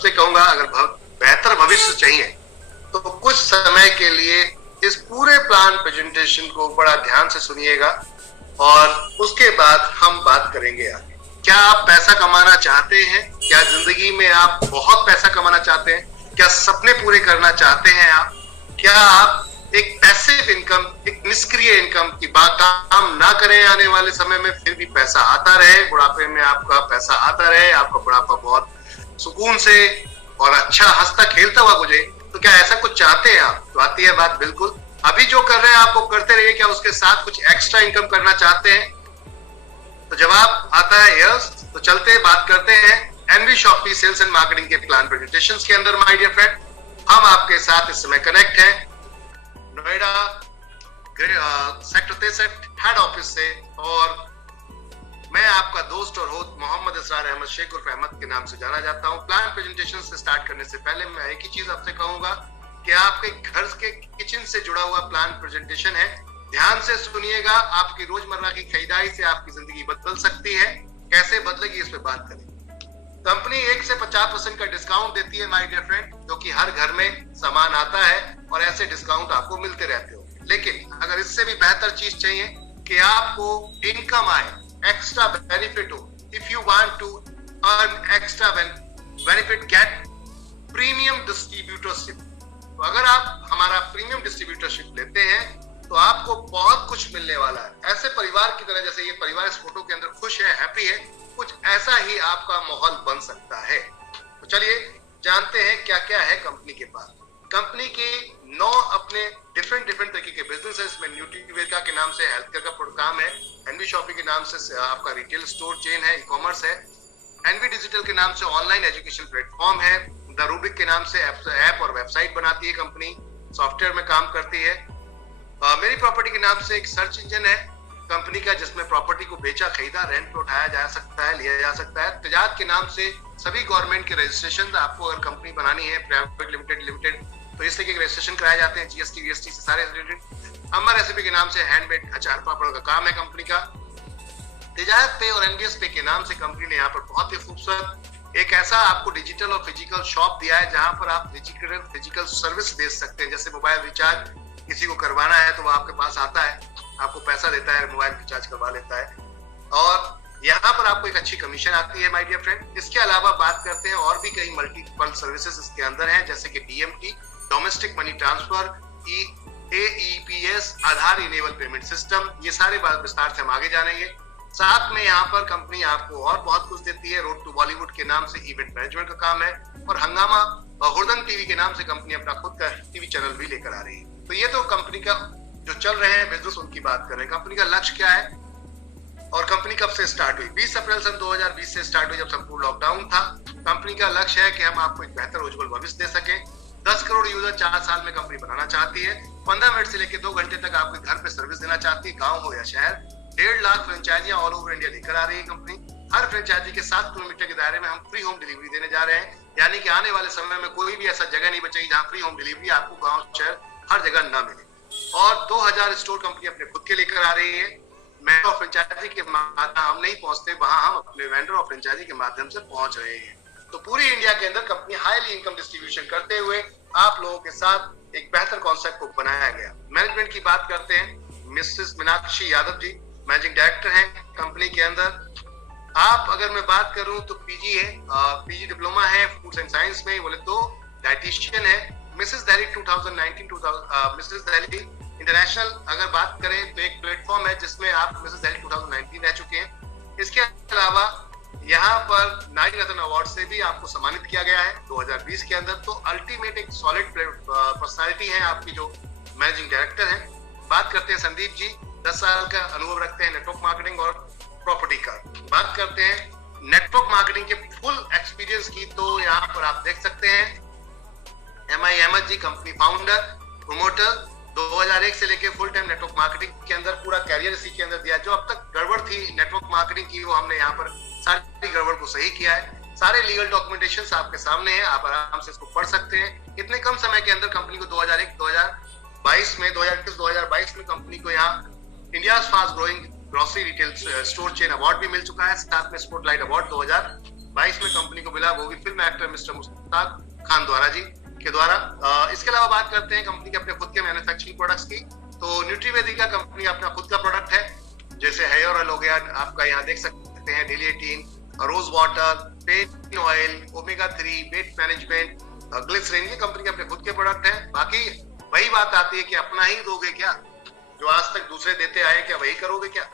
सबसे कहूंगा, अगर बेहतर भविष्य चाहिए तो कुछ समय के लिए इस पूरे प्लान प्रेजेंटेशन को बड़ा ध्यान से सुनिएगा और उसके बाद हम बात करेंगे आगे। क्या आप पैसा कमाना चाहते हैं? क्या जिंदगी में आप बहुत पैसा कमाना चाहते हैं? क्या सपने पूरे करना चाहते हैं आप? क्या आप एक पैसिव इनकम, एक निष्क्रिय इनकम की बात काम ना करें आने वाले समय में, फिर भी पैसा आता रहे, बुढ़ापे में आपका पैसा आता रहे, आपका बुढ़ापा बहुत सुकून से और अच्छा हंसता खेलता हुआ गुजरे? तो क्या ऐसा कुछ चाहते हैं आप? तो आती है बात, बिल्कुल अभी जो कर रहे हैं आपको करते रहिए। क्या उसके साथ कुछ एक्स्ट्रा इनकम करना चाहते हैं? तो जवाब आता है यस। तो चलते बात करते हैं NV shoppe sales and marketing के प्लान प्रेजेंटेशंस के अंदर। माय डियर फ्रेंड, हम आपके साथ इस समय कनेक्ट हैं नोएडा सेक्टर 63 हेड ऑफिस से, और मैं आपका दोस्त और होस्ट मोहम्मद इसरार अहमद शेख उर्फ अहमद के नाम से जाना जाता हूं। प्लान प्रेजेंटेशन से स्टार्ट करने से पहले मैं एक ही चीज आपसे कहूंगा कि आपके घर के किचन से जुड़ा हुआ प्लान प्रेजेंटेशन है, ध्यान से सुनिएगा। आपकी रोजमर्रा की खरीदारी से आपकी जिंदगी बदल सकती है। कैसे बदलेगी, इस पे बात करेंगे। कंपनी 1 से 50% का डिस्काउंट देती है माय डियर फ्रेंड, जो कि हर घर में सामान आता है और ऐसे डिस्काउंट आपको मिलते रहते हो। लेकिन अगर इससे भी बेहतर चीज चाहिए कि आपको इनकम आए, एक्स्ट्रा बेनिफिट हो, if you want to earn extra benefit, get premium distributorship. तो अगर आप हमारा प्रीमियम डिस्ट्रीब्यूटरशिप लेते हैं तो आपको बहुत कुछ मिलने वाला है। ऐसे परिवार की तरह, जैसे ये परिवार इस फोटो के अंदर खुश है, हैप्पी है, कुछ ऐसा ही आपका माहौल बन सकता है। तो चलिए जानते हैं क्या क्या है कंपनी के पास। कंपनी के 9 अपने डिफरेंट तरीके के बिजनेस है। इसमें न्यूट्रीवेदा के नाम से हेल्थ केयर का काम है, एनवी शॉपी के नाम से आपका रिटेल स्टोर चेन है, ई कॉमर्स है, एनवी डिजिटल के नाम से ऑनलाइन एजुकेशन प्लेटफॉर्म है, द रूबिक के नाम से ऐप और वेबसाइट बनाती है कंपनी, सॉफ्टवेयर में काम करती है। मेरी प्रॉपर्टी के नाम से एक सर्च इंजन है कंपनी का, जिसमें प्रॉपर्टी को बेचा खरीदा रेंट पे उठाया जा सकता है, लिया जा सकता है। तिजारत के नाम से सभी गवर्नमेंट के रजिस्ट्रेशन, आपको अगर कंपनी बनानी है प्राइवेट लिमिटेड तो इस तरीके के रजिस्ट्रेशन कराए जाते हैं, जीएसटी वीएसटी से सारे रिलेटेड। अमर रेसिपी के नाम से हैंडमेड अचार पापड़ का काम है कंपनी का। तिजारत पे और एनबीएस पे के नाम से कंपनी ने यहाँ पर बहुत ही खूबसूरत एक ऐसा आपको डिजिटल और फिजिकल शॉप दिया है, जहां पर आप फिजिकल सर्विस दे सकते हैं। जैसे मोबाइल रिचार्ज किसी को करवाना है तो वो आपके पास आता है, आपको पैसा देता है, मोबाइल रिचार्ज करवा लेता है, और यहाँ पर आपको एक अच्छी कमीशन आती है माय डियर फ्रेंड। इसके अलावा बात करते हैं और भी कई मल्टीपल सर्विसेज इसके अंदर हैं, जैसे कि DMT domestic money transfer, AEPS Aadhaar enable payment system, ये सारे बात विस्तार से हम आगे जानेंगे। साथ में यहाँ पर कंपनी आपको और बहुत कुछ देती है। रोड टू बॉलीवुड के नाम से इवेंट मैनेजमेंट का काम है, और हंगामा हुरदंग टीवी के नाम से कंपनी अपना खुद का टीवी चैनल भी लेकर आ रही है। तो ये तो कंपनी का जो चल रहे हैं बिजनेस, उनकी बात कर रहे हैं। कंपनी का लक्ष्य क्या है और कंपनी कब से स्टार्ट हुई? 20 अप्रैल सन 2020 से स्टार्ट हुई, जब संपूर्ण लॉकडाउन था। कंपनी का लक्ष्य है कि हम आपको एक बेहतर उज्जवल भविष्य दे सके। 10 करोड़ यूजर 4 साल में कंपनी बनाना चाहती है। 15 मिनट से लेकर 2 घंटे तक आपके घर पे सर्विस देना चाहती है, गाँव हो या शहर। 1.5 लाख फ्रेंचाइजियां ऑल ओवर इंडिया लेकर आ रही है कंपनी। हर फ्रेंचाइजी के 7 किलोमीटर के दायरे में हम फ्री होम डिलीवरी देने जा रहे हैं, यानी कि आने वाले समय में कोई भी ऐसा जगह नहीं बचेगी जहां फ्री होम डिलीवरी आपको गांव शहर हर जगह ना मिले। और 2000 स्टोर कंपनी अपने खुद के लेकर आ रही है। वेंडर और फ्रेंचाइजी के माध्यम हम नहीं पहुंचते, वहां हम अपने वेंडर और फ्रेंचाइजी के माध्यम से पहुंच रहे हैं। तो पूरी इंडिया के अंदर कंपनी हाईली इनकम डिस्ट्रीब्यूशन करते हुए आप लोगों के साथ एक बेहतर कॉन्सेप्ट को बनाया गया। मैनेजमेंट की बात करते हैं, Mrs Meenakshi Yadav ji managing director हैं कंपनी के अंदर। आप अगर मैं बात करूं तो पीजी है, पीजी डिप्लोमा है फूड एंड साइंस में, बोले तो डाइटिशियन है। Mrs Delhi 2019 Mrs Delhi international अगर बात करें तो एक प्लेटफॉर्म है जिसमें आप मिसेस दिल्ली 2019 रह चुके हैं। इसके अलावा यहाँ पर नारी रत्न अवार्ड से भी आपको सम्मानित किया गया है 2020 के अंदर। तो अल्टीमेट एक सॉलिड पर्सनालिटी है आपकी जो मैनेजिंग डायरेक्टर है। बात करते हैं संदीप जी, 10 साल का अनुभव रखते हैं नेटवर्क मार्केटिंग और प्रॉपर्टी का। बात करते हैं नेटवर्क मार्केटिंग के फुल एक्सपीरियंस की, तो यहाँ पर आप देख सकते हैं एमआई अहमद जी कंपनी फाउंडर प्रोमोटर, 2001 से लेके फुल टाइम नेटवर्क मार्केटिंग के अंदर पूरा कैरियर इसी के अंदर दिया। जो अब तक गड़बड़ थी नेटवर्क मार्केटिंग की, वो हमने यहाँ पर सारी गड़बड़ को सही किया है। सारे लीगल डॉक्यूमेंटेशन आपके सामने हैं, आप आराम से इसको पढ़ सकते हैं। इतने कम समय के अंदर कंपनी को 2021 में कंपनी को यहाँ India fast growing grocery retail store chain award भी मिल चुका है, साथ में स्पॉटलाइट अवार्ड 22 में कंपनी को मिला, वो भी film actor mister Mushtaq Khan द्वारा जी के द्वारा। इसके अलावा बात करते हैं कंपनी के अपने खुद के मैन्युफैक्चरिंग प्रोडक्ट्स की। तो न्यूट्रीवेदिका कंपनी अपना खुद का प्रोडक्ट है, जैसे हेयर ऑयल हो गया, आपका यहाँ देख सकते हैं डेली18, rose water, pain oil, omega 3, weight management, glycerine, ये कंपनी के अपने खुद के प्रोडक्ट हैं। बाकी वही बात आती है कि अपना ही दोगे क्या, जो आज तक दूसरे देते आए क्या वही करोगे क्या?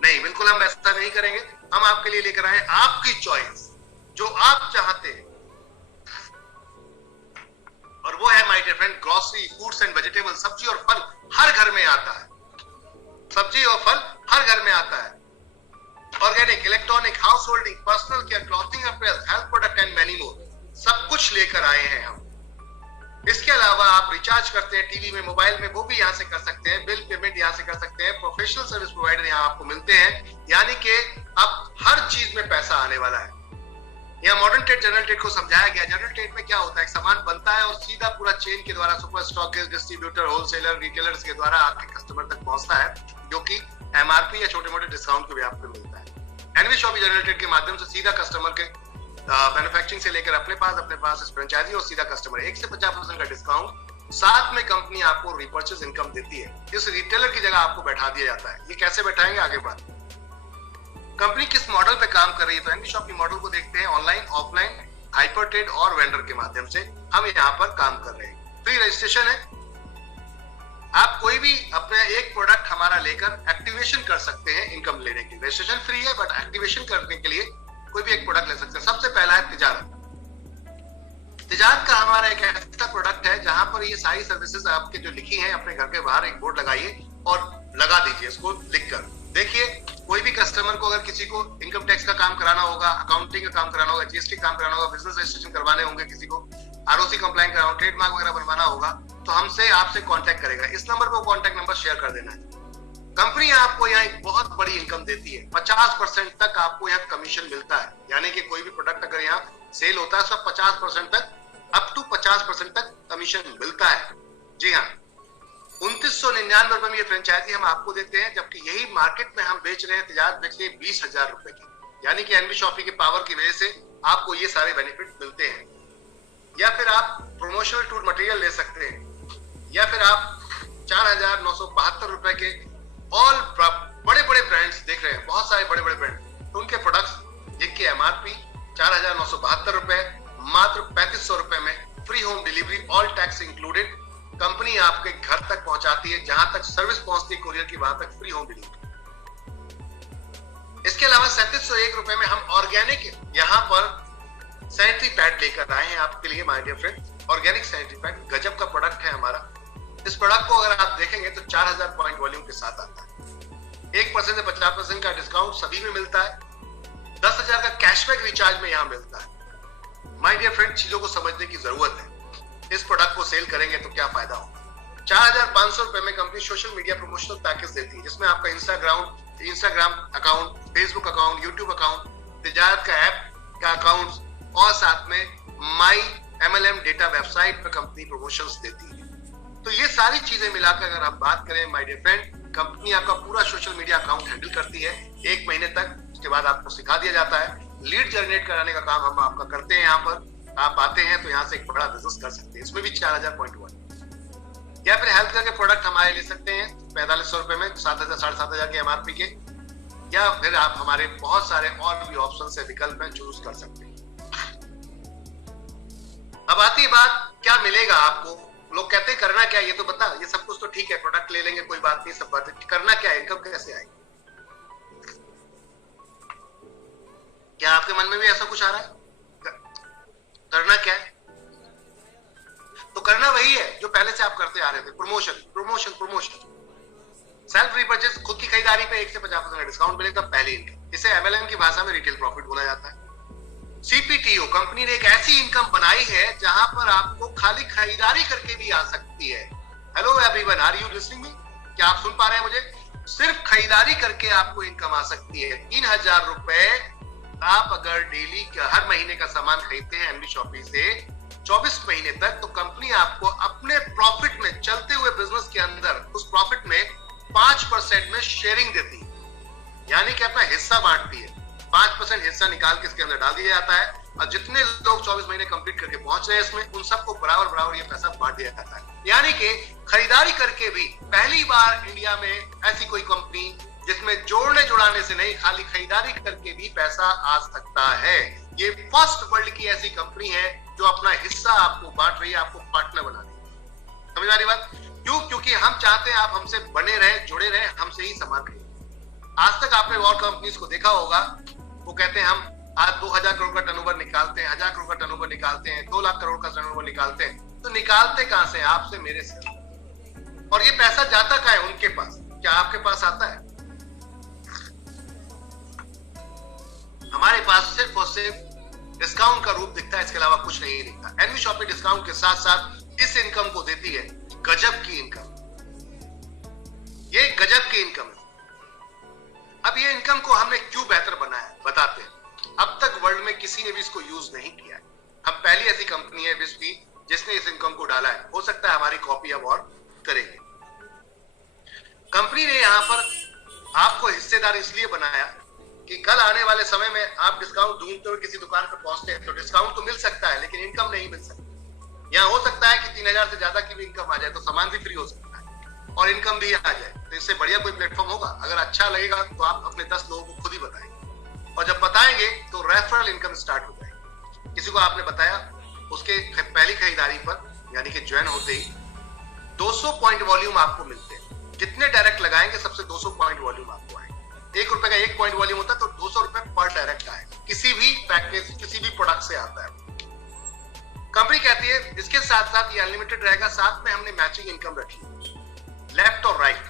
नहीं, बिल्कुल हम ऐसा नहीं करेंगे। हम आपके लिए लेकर आए आपकी चॉइस, जो आप चाहते हैं, और वो है my dear friend grocery, fruits and vegetable, सब्जी और फल हर घर में आता है, सब्जी और फल हर घर में आता है। Organic, electronic, house holding, personal care, clothing appearance, health product and many more, सब कुछ लेकर आए हैं हम। इसके अलावा आप रिचार्ज करते हैं टीवी में, मोबाइल में, वो भी यहाँ से कर सकते हैं। बिल पेमेंट यहाँ से कर सकते हैं। प्रोफेशनल सर्विस प्रोवाइडर यहाँ आपको मिलते हैं, यानी कि अब हर चीज में पैसा आने वाला है। यहाँ मॉडर्न ट्रेड, जनरल ट्रेड को समझाया गया। जनरल ट्रेड में क्या होता है, सामान बनता है और सीधा पूरा चेन के द्वारा super stockist, distributor, wholesaler, retailers के द्वारा आपके कस्टमर तक पहुंचता है, जो कि एमआरपी या छोटे मोटे डिस्काउंट के भी आपको मिलता है। एनवी शॉपी जनरल ट्रेड के माध्यम से सीधा कस्टमर के मैन्युफैक्चरिंग से लेकर अपने पास फ्रेंचाइजी और सीधा कस्टमर 1 से 50% का डिस्काउंट, साथ में कंपनी आपको रिपर्चेज इनकम देती है। इस रिटेलर की जगह आपको बैठा दिया जाता है। ये कैसे बैठाएंगे आगे बात। कंपनी किस मॉडल पे काम कर रही है, तो एनवी शॉपी मॉडल को देखते हैं। ऑनलाइन, ऑफलाइन, हाइपर ट्रेड और वेंडर के माध्यम से हम यहाँ पर काम कर रहे हैं। फ्री रजिस्ट्रेशन है, आप कोई भी अपना एक प्रोडक्ट हमारा लेकर एक्टिवेशन कर सकते हैं इनकम लेने की। रजिस्ट्रेशन फ्री है, बट एक्टिवेशन करने के लिए कोई भी एक प्रोडक्ट ले सकते हैं। सबसे पहला है तिजारत। तिजारत का हमारा एक ऐसा प्रोडक्ट है जहां पर ये सारी सर्विसेज आपके जो लिखी हैं, अपने घर के बाहर एक बोर्ड लगाइए और लगा दीजिए इसको लिखकर। देखिए, कोई भी कस्टमर को अगर किसी को इनकम टैक्स का काम कराना होगा, अकाउंटिंग का काम कराना होगा, जीएसटी काम कराना होगा, बिजनेस रजिस्ट्रेशन करवाने होंगे, किसी को आरओसी कंप्लाइंट कराना, ट्रेडमार्क वगैरह बनवाना होगा, तो हमसे आपसे कांटेक्ट करेगा। इस नंबर पर कांटेक्ट नंबर शेयर कर देना है। कंपनी आपको यहाँ एक बहुत बड़ी इनकम देती है। 50% तक आपको यहाँ कमीशन मिलता है, यानी कि कोई भी प्रोडक्ट अगर यहाँ सेल होता है सब 50% तक, अप टू 50% तक कमीशन मिलता है। जी हाँ, 2999 रुपए में ये फ्रेंचाइजी हम आपको देते हैं, जबकि यही मार्केट में हम बेच रहे हैं, तिजारत बेच रहे हैं 20,000 रुपए की। यानी कि एनवी शॉपी के पावर की वजह से आपको ये सारे बेनिफिट मिलते हैं। या फिर आप प्रोमोशनल टूल मटेरियल ले सकते हैं, या फिर आप 4,972 रुपए के ऑल बड़े बड़े ब्रांड्स देख रहे हैं, बहुत सारे बड़े बड़े ब्रांड, तो उनके प्रोडक्ट्स जिनकी एमआरपी 4,972 रुपए, मात्र 3,500 रुपए में free home delivery, all tax included, company आपके घर तक पहुंचाती है। जहां तक सर्विस पहुंचती है कुरियर की, वहां तक फ्री होम डिलीवरी। इसके अलावा 3,701 रुपए में हम ऑर्गेनिक यहाँ पर सैनिटरी पैड लेकर आए हैं आपके लिए my dear friend. Organic sanitary pad गजब का प्रोडक्ट है हमारा। इस प्रोडक्ट को अगर आप देखेंगे तो 4,000 पॉइंट वॉल्यूम के साथ आता है। 1% से 50% का डिस्काउंट सभी में मिलता है। 10,000 का कैशबैक रिचार्ज में यहाँ मिलता है। माय डियर फ्रेंड, चीजों को समझने की जरूरत है। इस प्रोडक्ट को सेल करेंगे तो क्या फायदा होगा। 4,500 रुपए में company social media promotional package देती है, जिसमें आपका Instagram account, Facebook account, YouTube account, तिजारत का ऐप का अकाउंट और साथ में माई MLM डेटा वेबसाइट पर कंपनी प्रमोशंस देती है। तो ये सारी चीजें मिलाकर अगर हम बात करें माय डियर फ्रेंड, कंपनी आपका पूरा सोशल मीडिया अकाउंट हैंडल करती है 1 महीने तक। उसके बाद आपको सिखा दिया जाता है। लीड जनरेट कराने का काम हम आपका करते हैं। यहाँ पर आप आते हैं तो यहाँ से एक बड़ा बिजनेस कर सकते हैं। इसमें भी 4,000 पॉइंट हुआ। या फिर हेल्थ केयर के प्रोडक्ट हमारे ले सकते हैं 4,500 रुपए में, 7,000 7,500 के एमआरपी के। या फिर आप हमारे बहुत सारे और भी ऑप्शन से विकल्प में चूज कर सकते हैं। अब आती है बात, क्या मिलेगा आपको। लोग कहते हैं करना क्या, ये तो बता। ये सब कुछ तो ठीक है, प्रोडक्ट ले लेंगे, कोई बात नहीं, सब बात है। करना क्या है, इनकम कैसे आएगी। क्या आपके मन में भी ऐसा कुछ आ रहा है, करना क्या है। तो करना वही है जो पहले से आप करते आ रहे थे, promotion promotion promotion. Self repurchase, खुद की खरीदारी पे 1 से 50% का डिस्काउंट मिलेगा, पहली इनकम। इसे MLM की भाषा में रिटेल प्रॉफिट बोला जाता है। CPTO, कंपनी ने एक ऐसी इनकम बनाई है जहां पर आपको खाली खरीदारी करके भी आ सकती है। Hello everyone, are you listening me? क्या आप सुन पा रहे हैं मुझे? सिर्फ खरीदारी करके आपको इनकम आ सकती है। 3,000 रुपए आप अगर डेली का हर महीने का सामान खरीदते हैं एनवी शॉपी से 24 महीने तक, तो कंपनी आपको अपने प्रॉफिट में, चलते हुए बिजनेस के अंदर उस प्रॉफिट में 5% में शेयरिंग देती है, यानी कि अपना हिस्सा बांटती है। 5% हिस्सा निकाल के इसके अंदर डाल दिया जाता है और जितने लोग 24 महीने कंप्लीट करके पहुंच रहे हैं इसमें, उन सबको बराबर बराबर ये पैसा बांट दिया जाता है। यानी कि खरीदारी करके भी पहली बार इंडिया में ऐसी कोई कंपनी जिसमें जोड़ने जुड़ाने से नहीं, खाली खरीदारी करके भी पैसा आ सकता है। ये फर्स्ट वर्ल्ड की ऐसी कंपनी है जो अपना हिस्सा आपको बांट रही है, आपको पार्टनर बना रही है। समझ आ रही बात? क्यों? क्योंकि हम चाहते हैं आप हमसे बने रहे, जुड़े रहे, हमसे ही सामान खरीदें। आज तक आपने और कंपनीज को देखा होगा, वो कहते हैं हम आज 2000 करोड़ का टर्नओवर निकालते हैं, 1000 करोड़ का टर्नओवर निकालते हैं, 2 लाख करोड़ का टर्नओवर निकालते हैं। तो निकालते कहां से? आपसे, मेरे से। और ये पैसा जाता कहां है? उनके पास। क्या आपके पास आता है? हमारे पास सिर्फ और सिर्फ डिस्काउंट का रूप दिखता है, इसके अलावा कुछ नहीं दिखता। एनवी शॉपिंग डिस्काउंट के साथ साथ इस इनकम को देती है, गजब की इनकम। ये गजब की इनकम है। अब ये इनकम को हमने क्यों बेहतर बनाया बताते हैं। अब तक वर्ल्ड में किसी ने भी इसको यूज नहीं किया है। हम पहली ऐसी कंपनी है विश्व की जिसने इस इनकम को डाला है। हो सकता है हमारी कॉपी अब और करेंगे। कंपनी ने यहां पर आपको हिस्सेदार इसलिए बनाया कि कल आने वाले समय में आप डिस्काउंट ढूंढते हुए किसी दुकान पर पहुंचते हैं तो डिस्काउंट तो मिल सकता है, लेकिन इनकम नहीं मिल सकती। यहाँ हो सकता है कि 3000 से ज्यादा की भी इनकम आ जाए, तो सामान भी फ्री हो सकता है और इनकम भी आ जाए। तो इससे बढ़िया कोई प्लेटफॉर्म होगा? अगर अच्छा लगेगा तो आप अपने 10 लोगों को खुद ही बताएंगे, और जब बताएंगे तो रेफरल इनकम स्टार्ट हो जाएगी। किसी को आपने बताया, उसके पहली खरीदारी पर यानी कि ज्वाइन होते ही 200 पॉइंट वॉल्यूम आपको मिलते हैं। जितने डायरेक्ट लगाएंगे सबसे 200 पॉइंट वॉल्यूम आपको आएंगे। 1 रुपए का 1 पॉइंट वॉल्यूम होता है तो 200 रुपए पर डायरेक्ट आएगा। किसी भी पैकेज, किसी भी प्रोडक्ट से आता है। कंपनी कहती है इसके साथ साथ ये अनलिमिटेड रहेगा। साथ में हमने मैचिंग इनकम रखी, लेफ्ट और राइट।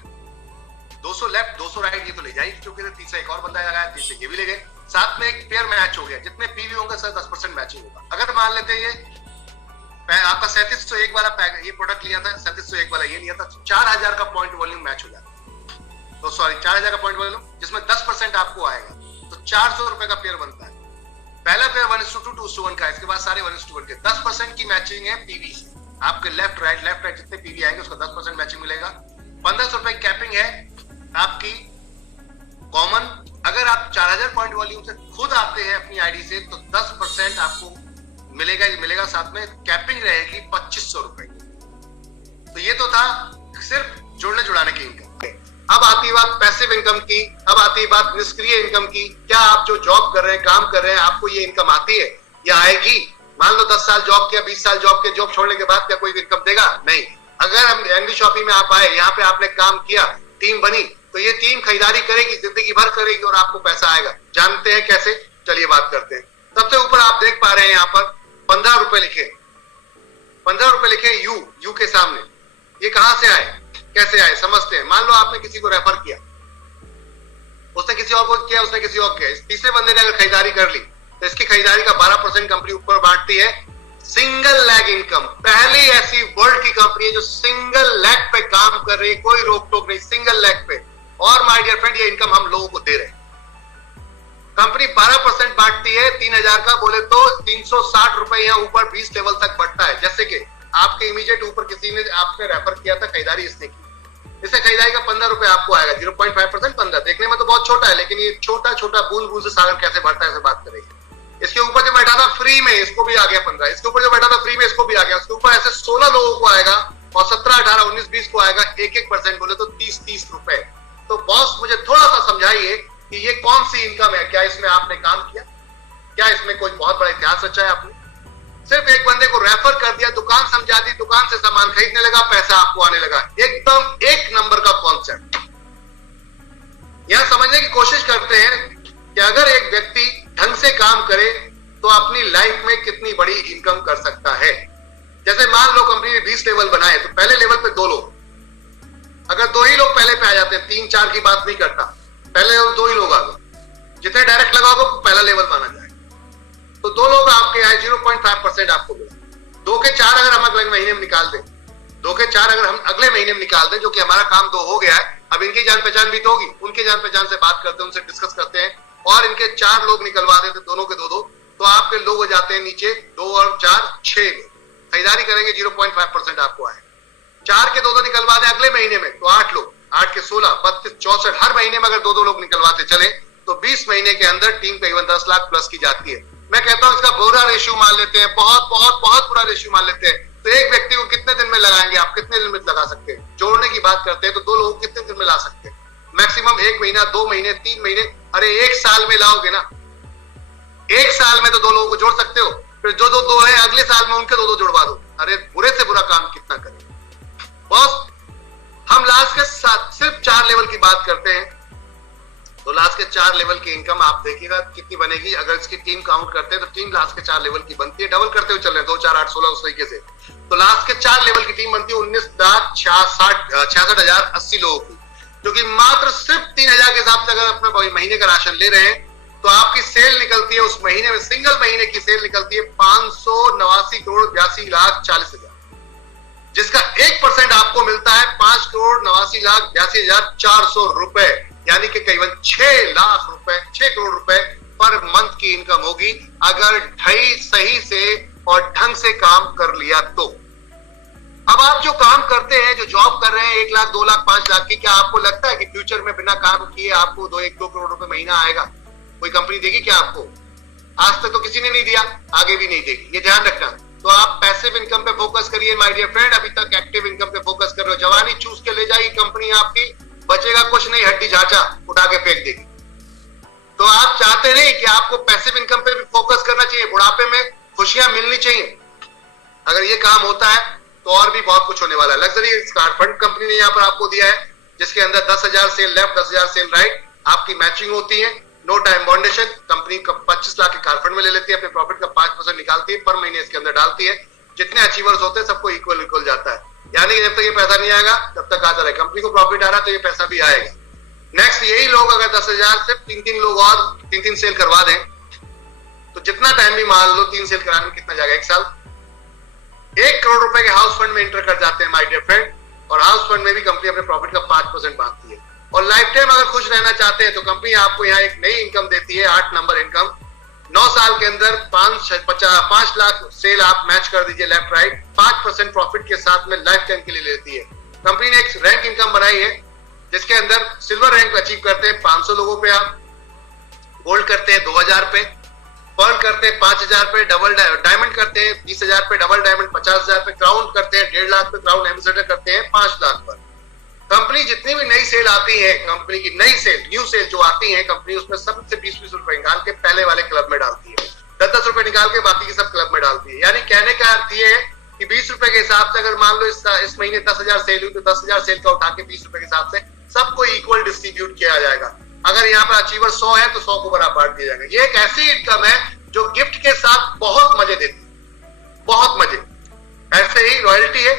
200 लेफ्ट 200 राइट, ये तो ले जाएगी क्योंकि तीसरा एक और बंदा लगाया, तीसरे ये भी ले गए। साथ में एक पेयर मैच हो गया, जितने पीवी होंगे सर 10% मैचिंग होगा। अगर मान लेते हैं ये आपका 3701 वाला पैक, ये प्रोडक्ट लिया था, 3701 वाला ये लिया था, 4000 का पॉइंट वॉल्यूम मैच हो जाता। तो सॉरी 4000 का पॉइंट वॉल्यूम जिसमें 10% आपको आएगा, तो 400 रुपए का पेयर बनता है। पहला पेयर 1:2 2:1 का, इसके बाद सारे 1:1 के। 10% की मैचिंग है पीवी से। आपके लेफ्ट राइट जितने पीवी आएंगे उसका 10% मैचिंग मिलेगा। 1500 रुपए कैपिंग है आपकी कॉमन। अगर आप 4000 पॉइंट वॉल्यूम से खुद आते हैं अपनी आईडी से तो 10% आपको मिलेगा। साथ में कैपिंग रहेगी 2500 रुपए की। तो ये तो था सिर्फ जोड़ने जुड़ाने की इनकम। अब आती है बात पैसिव इनकम की, अब आती है बात निष्क्रिय इनकम की। क्या आप जो जॉब कर रहे हैं, काम कर रहे हैं, आपको ये इनकम आती है या आएगी? मान लो 10 साल जॉब किया, 20 साल जॉब किया, जॉब छोड़ने के बाद क्या कोई इनकम देगा? नहीं। अगर हम एनवी शॉपिंग में आप आए, यहाँ पे आपने काम किया, टीम बनी, तो ये टीम खरीदारी करेगी, जिंदगी भर करेगी और आपको पैसा आएगा। जानते हैं कैसे? चलिए बात करते हैं। सबसे ऊपर आप देख पा रहे हैं यहाँ पर 15 रुपए लिखे, 15 रुपए लिखे यू के सामने। ये कहां से आए, कैसे आए, समझते हैं। मान लो आपने किसी को रेफर किया, उसने किसी और को किया, उसने किसी और किया, तीसरे बंदे ने अगर खरीदारी कर ली तो इसकी खरीदारी का 12% कंपनी ऊपर बांटती है। सिंगल लेग इनकम, पहली ऐसी वर्ल्ड की कंपनी है जो सिंगल लेग पे काम कर रही है, कोई रोक टोक नहीं, सिंगल लेग पे। और माय डियर फ्रेंड, ये इनकम हम लोगों को दे रहे हैं। कंपनी 12% बांटती है 3000 का, बोले तो 360 रुपए यहाँ ऊपर 20 लेवल तक बढ़ता है। जैसे कि आपके इमीडिएट ऊपर किसी ने आपने रेफर किया था, खरीदारी इसने की, इसे खरीदारी का 15 रुपए आपको आएगा। 0.5% 15, देखने में तो बहुत छोटा है, लेकिन ये छोटा छोटा बूंद बूंद से सागर कैसे बढ़ता है, इसे बात करेंगे। इसके ऊपर जो बैठा था फ्री में, इसको भी आ गया 15। इसके ऊपर जो बैठा था फ्री में, इसको भी आ गया। उसके ऊपर ऐसे 16 लोगों को आएगा और 17, 18, 19, 20 को आएगा। 1% बोले तो 30 रुपए। तो बॉस मुझे थोड़ा सा समझाइए कि ये कौन सी इनकम है? क्या इसमें आपने काम किया? क्या इसमें कोई बहुत बड़ा इतिहास रचा है आपने? सिर्फ एक बंदे को रेफर कर दिया, दुकान समझा दी, दुकान से सामान खरीदने लगा, पैसा आपको आने लगा। एकदम एक नंबर का कॉन्सेप्ट। यहां समझने की कोशिश करते हैं कि अगर एक व्यक्ति ढंग से काम करे तो अपनी लाइफ में कितनी बड़ी इनकम कर सकता है। जैसे मान लो कंपनी ने 20 लेवल बनाए, तो पहले लेवल पे 2 लोग, अगर 2 ही लोग पहले पे आ जाते हैं, 3, 4 की बात नहीं करता, पहले 2 ही लोग आ गए, जितने डायरेक्ट लगाओगे पहला लेवल माना जाएगा। तो 2 लोग आपके आए, 0.5% आपको मिला। 2 के 4 अगर हम अगले महीने में निकाल दें, 2 के 4 अगर हम अगले महीने में निकाल दें, जो कि हमारा काम 2 हो गया है। अब इनकी जान पहचान भी तो होगी, उनके जान पहचान से बात करते हैं, उनसे डिस्कस करते हैं और इनके 4 लोग निकलवा देते, दोनों के 2-2, तो आपके लोग हो जाते हैं नीचे 2 और 4 6 लोग खरीदारी करेंगे। 0.5% आपको आए। 4 के 2-2 निकलवा दें अगले महीने में तो 8 लोग, 8 के 16, 32, 64, हर महीने में अगर 2-2 लोग निकलवाते चले तो 20 महीने के अंदर टीम करीबन 10 लाख प्लस की जाती है। मैं कहता हूं इसका बुरा रेशियो मान लेते हैं, बहुत बहुत बहुत बुरा रेशियो मान लेते हैं, तो एक व्यक्ति को कितने दिन में लगाएंगे आप? कितने दिन में लगा सकते हैं? जोड़ने की बात करते हैं तो 2 लोगों को कितने दिन में ला सकते हैं? मैक्सिमम 1 महीना, 2 महीने, 3 महीने, अरे 1 साल में लाओगे ना। 1 साल में तो 2 लोगों को जोड़ सकते हो, फिर जो 2 है अगले साल में उनके 2 जुड़वा दो। अरे बुरे से बुरा काम कितना करें बॉस। हम लास्ट के साथ सिर्फ 4 लेवल की बात करते हैं, तो लास्ट के 4 लेवल की इनकम आप देखिएगा कितनी बनेगी। अगर इसकी टीम काउंट करते हैं तो टीम लास्ट के 4 लेवल की बनती है, डबल करते हुए चल रहे हैं 2, 4, 8, 16 उस तरीके से। तो लास्ट के 4 लेवल की टीम बनती है 19,66,80 लोगों की, जो कि मात्र सिर्फ 3,000 के हिसाब से अगर अपने महीने का राशन ले रहे हैं तो आपकी सेल निकलती है उस महीने में, सिंगल महीने की सेल निकलती है 589 करोड़ 82 लाख 40 हजार, जिसका 1% आपको मिलता है 5 करोड़ 89 लाख 82 हजार 400 रुपए, यानी कि करीबन 6 लाख रुपए, 6 करोड़ रुपए पर मंथ की इनकम होगी अगर सही से और ढंग से काम कर लिया तो। अब आप जो काम करते हैं, जो जॉब कर रहे हैं 1 लाख 2 लाख 5 लाख की, क्या आपको लगता है कि फ्यूचर में बिना काम किए आपको 1-2 करोड़ रुपए महीना आएगा? कोई कंपनी देगी क्या आपको? आज तक तो किसी ने नहीं दिया, आगे भी नहीं देगी, ये ध्यान रखना। तो आप पैसिव इनकम पे फोकस करिए माय डियर फ्रेंड, अभी तक एक्टिव इनकम पे फोकस कर रहे हो। जवानी चूस के ले जाएगी कंपनी आपकी, बचेगा कुछ नहीं, हड्डी झांचा उठा के फेंक देगी। तो आप चाहते नहीं कि आपको पैसिव इनकम पे भी फोकस करना चाहिए, बुढ़ापे में खुशियां मिलनी चाहिए। अगर ये काम होता है तो और भी बहुत कुछ होने वाला है। लग्जरी कार फंड कंपनी ने यहाँ पर आपको दिया है, जिसके अंदर 10,000 सेल लेफ्ट, 10,000 सेल राइट, आपकी मैचिंग होती है, नो टाइम बाउंडेशन। कंपनी 25 लाख के कार फंड में ले लेती है, अपने प्रॉफिट का 5% निकालती है, पर महीने इसके अंदर डालती है। जितने अचीवर्स होते हैं सबको इक्वल जाता है, यानी जब तक ये पैसा नहीं आएगा तब तक आता रहे। कंपनी को प्रॉफिट आ रहा है तो ये पैसा भी आएगा। नेक्स्ट, यही लोग अगर 10,000 से 3 लोग और 3 सेल करवा दें तो जितना टाइम भी मान लो 3 सेल कराने में कितना जाएगा? 1 साल। 1 करोड़ रुपए के हाउस फंड में एंटर कर जाते हैं माय डियर फ्रेंड, और हाउस फंड में भी कंपनी अपने प्रॉफिट का 5% बांटती है। और लाइफ टाइम अगर खुश रहना चाहते हैं तो कंपनी आपको यहाँ एक नई इनकम देती है, 8 नंबर इनकम। 9 साल के अंदर 5 लाख सेल आप मैच कर दीजिए लेफ्ट राइट, 5% प्रॉफिट के साथ में लाइफ टाइम के लिए लेती है। कंपनी ने एक रैंक इनकम बनाई है जिसके अंदर सिल्वर रैंक अचीव करते हैं 500 लोगों पे आप, गोल्ड करते हैं 2,000 पे, पर्ल करते हैं 5,000 पे, डबल डायमंड करते हैं 20,000 पे, डबल डायमंड 50,000 पे, क्राउन करते हैं 1.5 लाख पे, क्राउन एम्बेसडर करते हैं 5 लाख पर। कंपनी जितनी भी नई सेल आती है, कंपनी की नई सेल, न्यू सेल जो आती है कंपनी, उसमें सबसे 20-20 रुपए निकाल के पहले वाले क्लब में डालती है, 10-10 रुपए निकाल के बाकी की सब क्लब में डालती है। यानी कहने का अर्थ ये है कि 20 रुपए के हिसाब से अगर मान लो इस महीने 10,000 सेल हुई तो 10,000 सेल का उठा के 20 रुपए के हिसाब से सबको इक्वल डिस्ट्रीब्यूट किया जाएगा। अगर यहाँ पर अचीवर 100 है तो 100 को बराबर बांट दिया जाएगा। ये एक ऐसी इनकम है जो गिफ्ट के साथ बहुत मजे देती है, बहुत मजे। ऐसे ही रॉयल्टी है,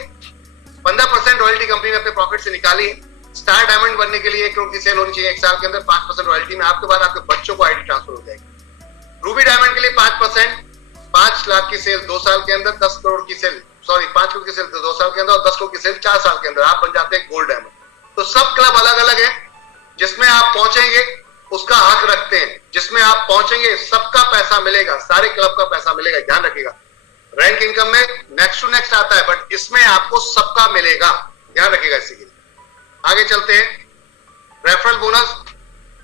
15% रॉयल्टी कंपनी ने अपने प्रॉफिट से निकाली। स्टार डायमंड बनने के लिए 1 करोड़ की सेल होनी चाहिए 1 साल के अंदर, 5% रॉयल्टी में आपके बाद आपके बच्चों को आईडी ट्रांसफर हो जाएगी। रूबी डायमंड के लिए 5%, 5 लाख की सेल 2 साल के अंदर, 10 करोड़ की सेल 5 करोड़ की सेल 2 साल के अंदर, और 10 करोड़ की सेल 4 साल के अंदर, आप बन जाते हैं गोल्ड डायमंड। तो सब क्लब अलग अलग है, जिसमें आप पहुंचेंगे उसका हक रखते हैं, जिसमें आप पहुंचेंगे सबका पैसा मिलेगा, सारे क्लब का पैसा मिलेगा। ध्यान रखिएगा, रैंक इनकम में नेक्स्ट टू नेक्स्ट आता है, बट इसमें आपको सबका मिलेगा, ध्यान रखिएगा। इसी के लिए आगे चलते हैं। रेफरल बोनस,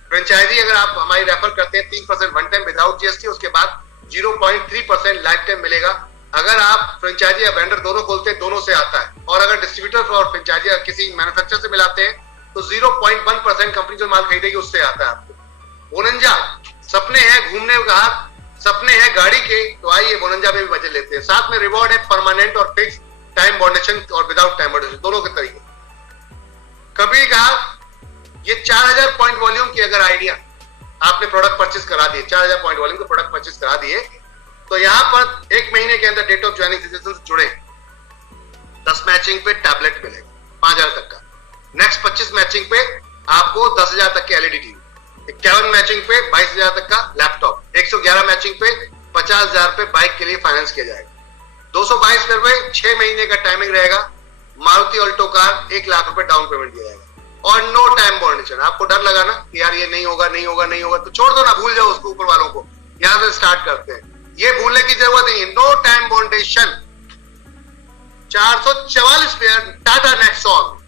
फ्रेंचाइजी अगर आप हमारी रेफर करते हैं 3% वन टाइम विदाउट जीएसटी, उसके बाद 0.3% लाइफ टाइम मिलेगा। अगर आप फ्रेंचाइजी या वेंडर दोनों खोलते हैं, दोनों से आता है। और अगर डिस्ट्रीब्यूटर और फ्रेंचाइजी किसी मैन्युफैक्चरर से मिलाते हैं तो 0.1% कंपनी जो माल खरीदेगी उससे आता है आपको। बोनंजा, सपने हैं घूमने का, सपने हैं गाड़ी के, तो आइए बोनंजा में भी मजे लेते हैं। साथ में रिवॉर्ड है परमानेंट और फिक्स, टाइम बाउंडेशन और विदाउट टाइम बाउंडेशन, दोनों के तरीके। कभी कहा ये 4,000 पॉइंट वॉल्यूम की अगर आइडिया आपने प्रोडक्ट परचेस करा दिए, 4,000 पॉइंट वॉल्यूम के प्रोडक्ट परचेस करा दिए, तो यहां पर 1 महीने के अंदर डेट ऑफ ज्वाइनिंग से जुड़े 10 मैचिंग पे टैबलेट मिलेगा 5,000 तक का। नेक्स्ट 25 मैचिंग पे आपको 10,000 तक की एलईडी टीवी, 51 मैचिंग पे 22,000 तक का लैपटॉप, 111 मैचिंग पे 50,000 पे बाइक के लिए फाइनेंस किया जाएगा। 222 पे 6 महीने का टाइमिंग रहेगा। मारुति ऑल्टो कार 1 लाख रुपए डाउन पेमेंट दिया जाएगा और नो टाइम बाउंडेशन। आपको डर लगा ना कि यार ये नहीं होगा नहीं होगा नहीं होगा, तो छोड़ दो ना, भूल जाओ उसको, ऊपर वालों को। यहां से स्टार्ट करते हैं, ये भूलने की जरूरत नहीं है। नो टाइम बाउंडेशन। 444 पे टाटा नेक्सॉन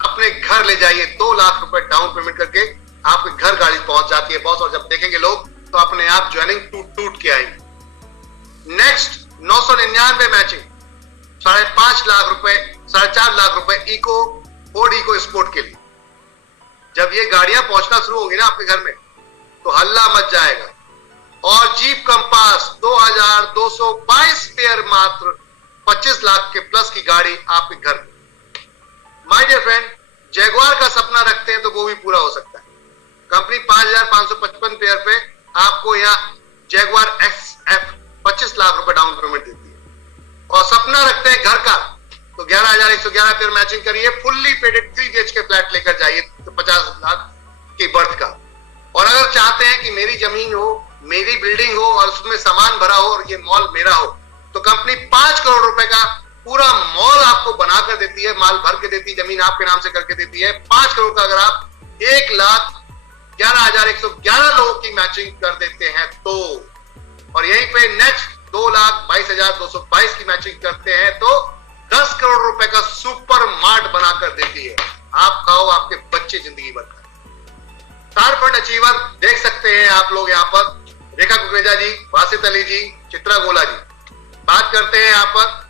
अपने घर ले जाइए, 2 लाख रुपए डाउन पेमेंट करके आपके घर गाड़ी पहुंच जाती है बॉस, और जब देखेंगे लोग तो अपने आप ज्वाइनिंग टूट टूट के आएंगे। नेक्स्ट 999 मैचिंग 5.5 लाख रुपए, 4.5 लाख रुपए इको, फोर्ड इको स्पोर्ट के लिए। जब ये गाड़ियां पहुंचना शुरू होंगी ना आपके घर में तो हल्ला मच जाएगा। और जीप कंपास 2222 पेयर मात्र 25 लाख के प्लस की गाड़ी आपके घर में। माय डियर फ्रेंड, जैगुआर का सपना रखते हैं तो वो भी पूरा हो सकता है। कंपनी 5,555 पेयर पे आपको यहाँ जैगुआर XF 25 लाख रुपए डाउन पेमेंट देती है। और सपना रखते हैं घर का तो 11,111 पेयर मैचिंग करिए, फुल्ली पेडेड 3 BHK फ्लैट लेकर जाइए तो 50 लाख की बर्थ का। और अगर चाहते हैं कि मेरी जमीन हो, मेरी बिल्डिंग हो और उसमें सामान भरा हो और ये मॉल मेरा हो, तो कंपनी 5 करोड़ रुपए का पूरा मॉल आपको बनाकर देती है, माल भर के देती है, जमीन आपके नाम से करके देती है। 5 करोड़ का अगर आप 1,11,111 लोगों की मैचिंग कर देते हैं तो, और यहीं पे नेक्स्ट 2,22,222 की मैचिंग करते हैं तो 10 करोड़ रुपए का सुपर मार्ट बनाकर देती है। आप खाओ, आपके बच्चे जिंदगी भर खाएं। स्टार फंड अचीवर देख सकते हैं आप लोग यहाँ पर, रेखा कुकरेजा जी, वासित अली जी, चित्रा गोला जी। बात करते हैं यहाँ पर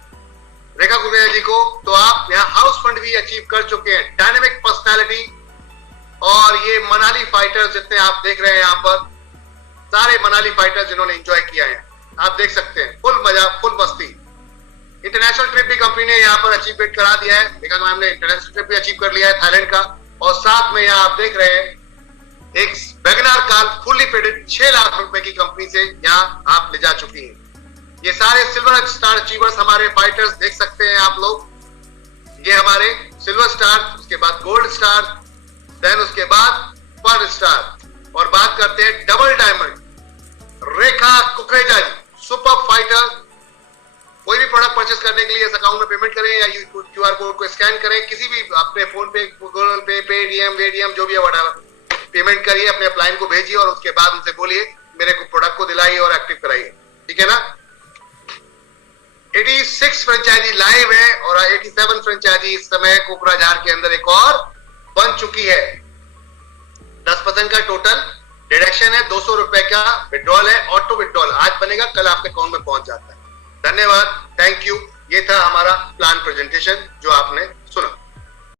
रेखा कुकरेजा जी को, तो आप यहाँ हाउस फंड भी अचीव कर चुके हैं। डायनेमिक पर्सनालिटी और ये मनाली फाइटर्स जितने आप देख रहे हैं यहाँ पर, सारे मनाली फाइटर्स जिन्होंने एंजॉय किया है, आप देख सकते हैं, फुल मजा, फुल मस्ती। इंटरनेशनल ट्रिप भी कंपनी ने यहाँ पर अचीवमेंट करा दिया है। रेखा मैम ने इंटरनेशनल ट्रिप भी अचीव कर लिया है थाईलैंड का। और साथ में यहाँ आप देख रहे हैं एक WagonR car fully padded 6 lakh रुपए की कंपनी से यहाँ आप ले जा चुकी हैं। ये सारे सिल्वर स्टार अचीवर्स हमारे फाइटर्स देख सकते हैं आप लोग। ये हमारे सिल्वर स्टार, उसके बाद गोल्ड स्टार, देन उसके बाद पर्ल स्टार। और बात करते हैं डबल डायमंड, रेखा कुकरेजा जी, सुपर फाइटर। कोई भी प्रोडक्ट परचेस करने के लिए इस अकाउंट में पेमेंट करें या QR कोड को स्कैन करें, किसी भी अपने फोन पे, गूगल पे, पेटीएम, वेटीएम जो भी है व्हाटएवर, पेमेंट करिए, अपने अपलाइन को भेजिए और उसके बाद उनसे बोलिए मेरे को प्रोडक्ट को दिलाइए और एक्टिव कराइए, ठीक है ना। 86 फ्रेंचाइजी लाइव है और 87 फ्रेंचाइजी इस समय कोकराझार के अंदर एक और बन चुकी है। 10% का टोटल डिडक्शन है, 200 रुपए का विड्रॉल है, ऑटो विड्रॉल आज बनेगा, कल आपके अकाउंट में पहुंच जाता है। धन्यवाद, थैंक यू। ये था हमारा प्लान प्रेजेंटेशन जो आपने